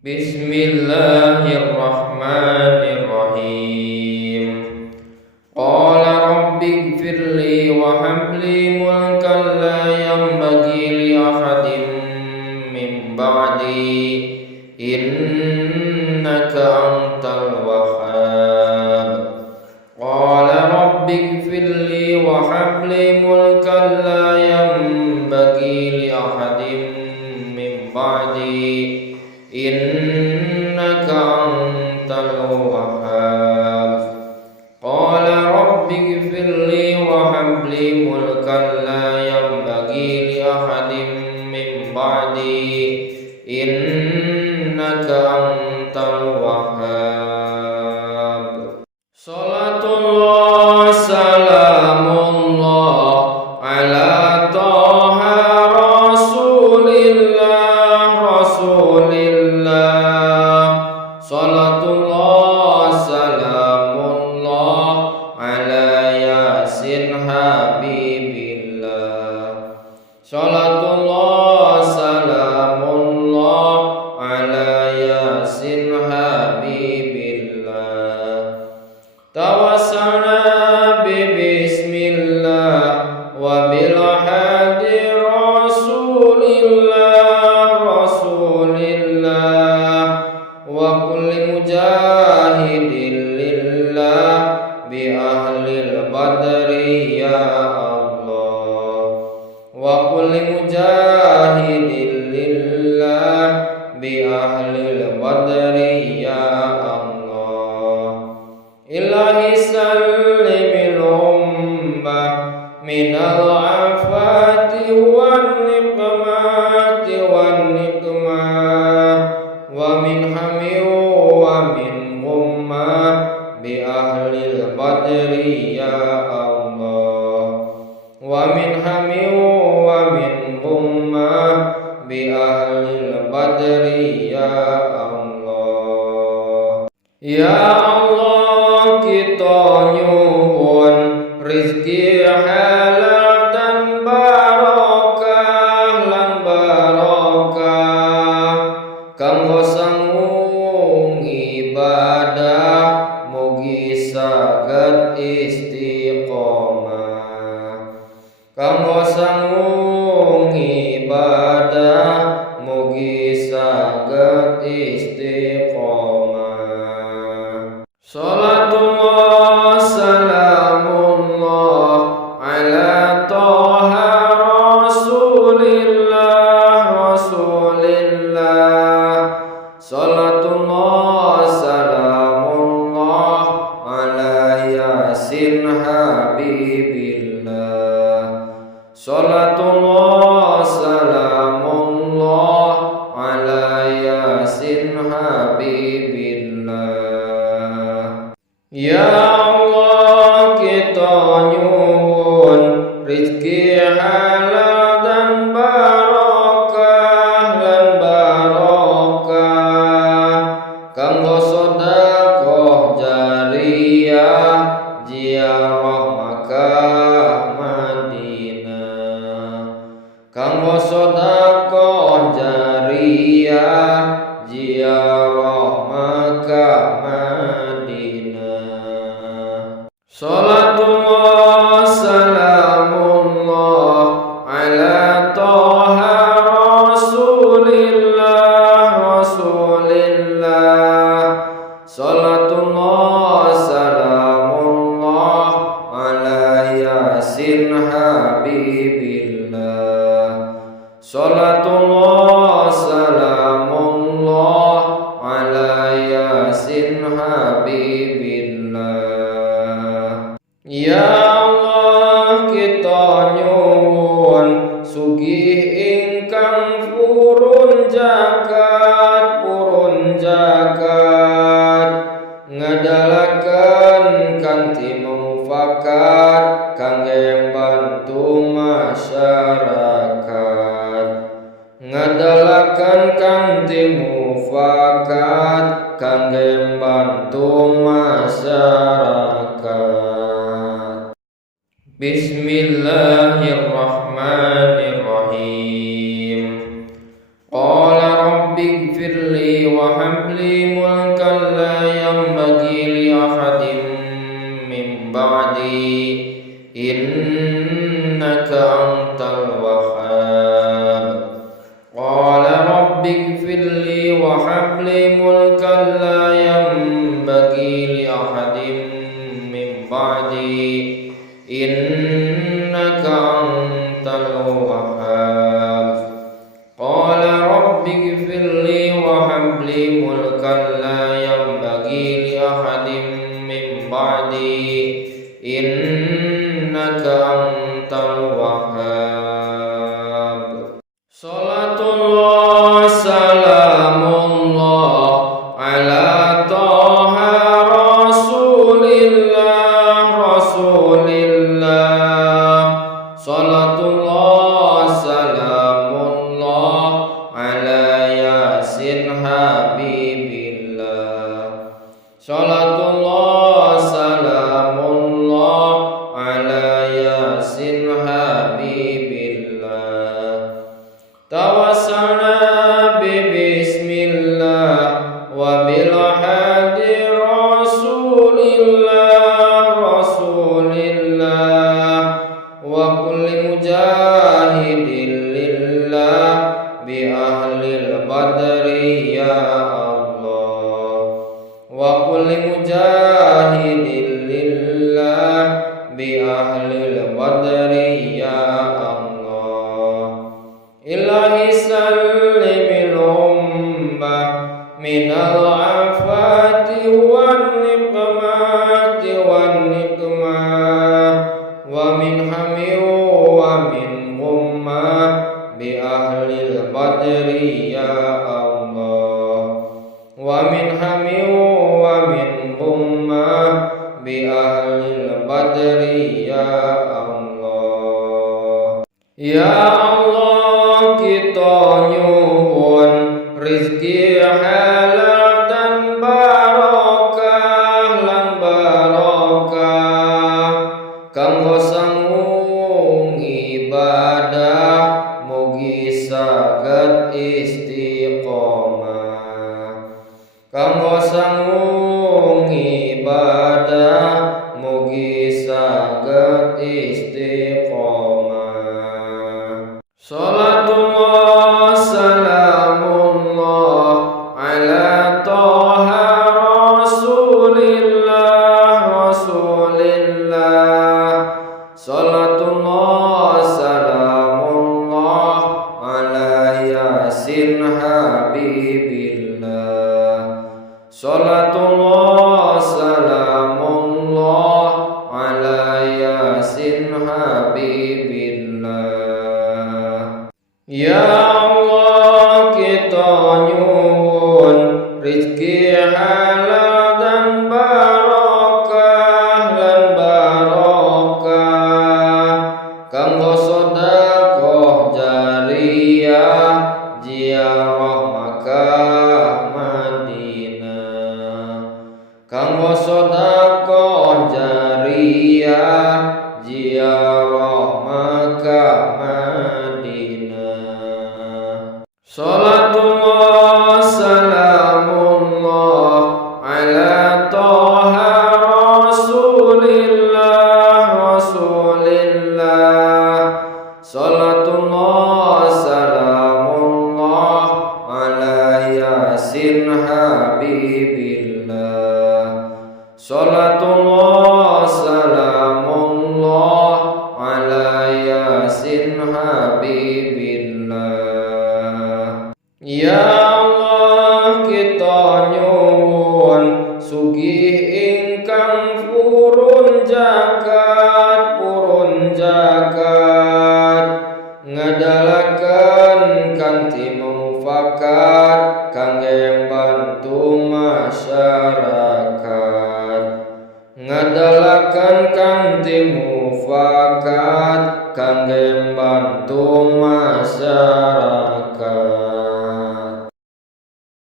Bismillahirrahmanirrahim. Qala rabbighfirli wa habli mulkan la yanbaghi li ahadin min ba'di innaka antal wahhab. Qala rabbighfirli wa habli mulkan la yanbaghi li ahadin min ba'di innaka antal wahhab. Qala rabbighfirli wa habli mulkan la yanbaghi li ahadin min ba'di innaka antal wahhab. Salatullah salamullah ala Taha Salatullah salamullah ala Yasin Habibillah. Salatullah salamullah ala Yasin Habibillah. Tawassalna bismillah wa bil hadi rasulillah wa kulli mujahidin lillah bi ahlil badri ya Allah. Wa kulli mujahidin lillah bi ahlil badri ya Allah. Ilahi sallimil ummah minal afati wan niqmati wan nikmah wa min hami wa min gumma bi ahlil badri ya Allah. Wa min hami wa min gumma bi ahlil badri ya Allah. Ya Allah, kita nyuwun rizki halal dan barokah lan barokah kanggo sanggung ibadah mugi saged istiqomah. Kanggo sanggung ibadah mugi saged istiqomah. Salatullah salamullah ala Taha Salatullah salamullah ala Yasin Habibillah. Salatullah salamullah ala Yasin Habibillah. Ya Allah, kita nyuwun rizki halal dan barokah lan barokah kanggo sedekah jariyah ziarah Makkah Madinah. Kanggo sedekah jariyah ziarah Makkah Madinah. Salatullah salamullah ala Taha Salatullah salamullah ala Yasin Habibillah. Salatullah salamullah ala Yasin Habibillah. Ya Allah, kita nyuwun sugih ingkang purun zakat ngadalaken kanthi mufakat kangge bantu masyarakat. Ngadalaken kanthi mufakat kangge bantu masyarakat. Bismillahirrahmanirrahim. Qala rabbighfirli wa wa habli mulkan la yanbaghi li ahadin min ba'di innaka antal wahhab. Qala rabbi ighfirli wa habli mulkan la yanbaghi li ahadin min ba'di innaka antal wahhab. Salatullah salamullah ala taha rasulillah rasulillah. Salatullah salamullah ala yasin habibillah. Salatullah salamullah ala yasin habibillah. Tawassalna bismillah wa bil hadi rasulillah rasulillah wa kulli mujahidin lillah bi ahlil badri ya Allah. Wa kulli mujahidin lillah bi ahlil badri ya Allah. Ilahi sallimil ummah minal afati wan niqmati wan nikmah wa min hami wa min ummah bi ahlil badri ya Allah. Wa min hami wa min ummah bi ahlil badri ya Allah. Ya Allah, kita nyuwun rizki halal dan barokah lan barokah kanggo sanggung ibadah mugi saged istiqomah. Kanggo sanggung ibadah mugi saged istiqomah. Salatullah salamullah ala taha rasulillah rasulillah. Salatullah salamullah ala yasin habibillah. Salatullah salamullah ala yasin habibillah. Ya Allah, kita nyuwun rizki halal dan barokah kanggo sedekah jariyah ziarah Makkah Madinah. Kanggo sedekah jariyah ziarah Makkah Madinah. Salatullah salamullah ala taha rasulillah rasulillah. Salatullah salamullah ala yasin habibillah. Salatullah salamullah ala yasin habibillah. Ya Allah, kita nyuwun sugih ingkang purun zakat ngadalaken kanthi mufakat kangge bantu masyarakat. Ngadalaken kanthi